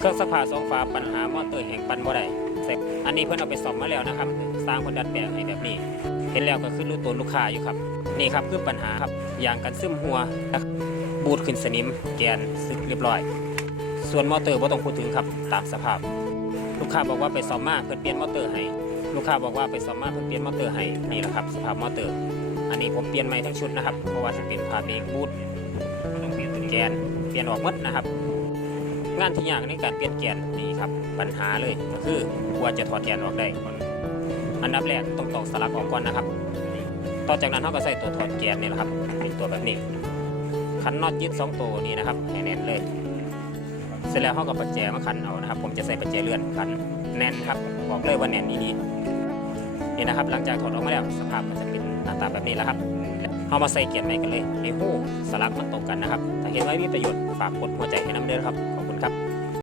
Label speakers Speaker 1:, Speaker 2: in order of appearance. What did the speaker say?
Speaker 1: เครื่องซักผ้าสองฝาปัญหามอเตอร์แห่งปันบ่ได้ใส่อันนี้เพิ่นเอาไปซ่อมมาแล้วนะครับ สร้างคนดัดแปลงให้แบบนี้ เห็นแล้วก็คือรู้ตัวลูกค้าอยู่ครับ นี่ครับคือปัญหาครับยางกันซึมหัวบูดขึ้นสนิมแกนสึกเรียบร้อย ส่วนมอเตอร์บ่ต้องพูดถึงครับตามสภาพ ลูกค้าบอกว่าไปซ่อมมาเพิ่นเปลี่ยนมอเตอร์ให้ลูกค้าบอกว่าไปซ่อมมาเพิ่นเปลี่ยนมอเตอร์ให้นี่แหละครับสภาพมอเตอร์ อันนี้ผมเปลี่ยนใหม่ทั้งชุดนะครับเพราะว่าจะเป็นพาเบรกบูทแกนเปลี่ยนออกหมดนะครับ งานที่ยากในการเปลี่ยนแกนนี่ครับปัญหาเลยก็คือกว่าจะถอดแกนออกได้อันดับแรกต้องตอกสลักออกก่อนนะครับ ต่อจากนั้นเราก็ใส่ตัวถอดแกนนี่แหละครับเป็นตัวแบบนี้คันน็อตยึดสองตัวนี้นะครับให้แน่นเลย เสร็จแล้วเขาก็ประแจมาคันเอานะครับ ผมจะใส่ประแจเลื่อนคันแน่นครับบอกเลยว่าแน่นนี้นี่นี่นะครับ หลังจากถอดออกมาแล้วสภาพมันจะเป็นหน้าตาแบบนี้แล้วครับเอามาใส่เกียร์ใหม่กันเลยในหูสลักมันตรงกันนะครับ ถ้าเห็นว่ามีประโยชน์ฝากกดหัวใจให้น้ำเด้อครับขอบ up.